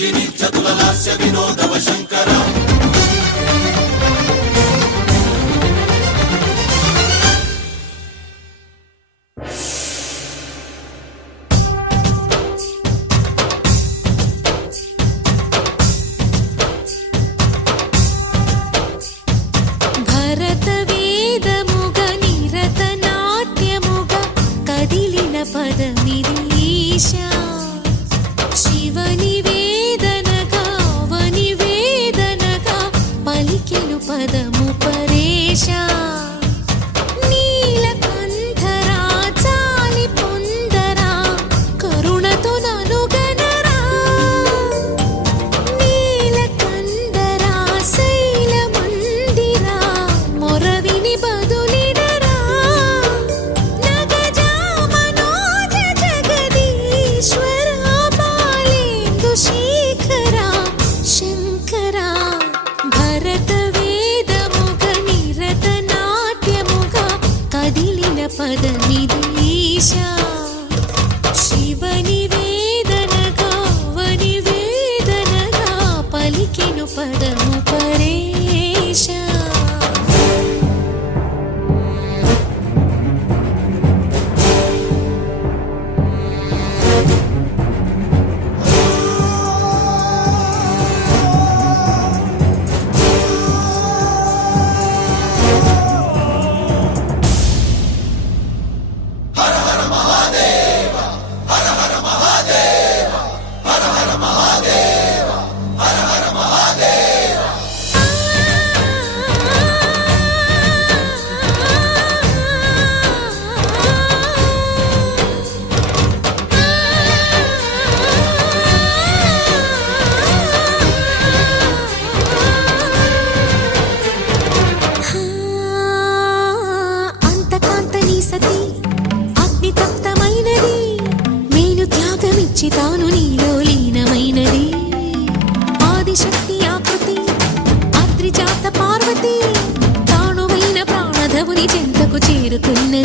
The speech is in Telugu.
రంజిని చతుల లాస్య వినోదవ శంకర పదము పరేశా నీలకంఠరా చాలి పొందరా కరుణతో ననుగనరా నీలకంఠరా శైల మందిరా మొరవిని బదులిడరా నగజా మనోజ జగదీశ్వర బాలేందు శేఖరా శంకరా భరత పదమిదీశా శివ నివేదనగా వనివేదనగా పలికెను పదము పరేశా తాను నీలో లీనమైనది ఆదిశక్తి ఆకృతి అద్రిజాత పార్వతి తానువైన ప్రాణధవుని చెంతకు చేరుతున్నది.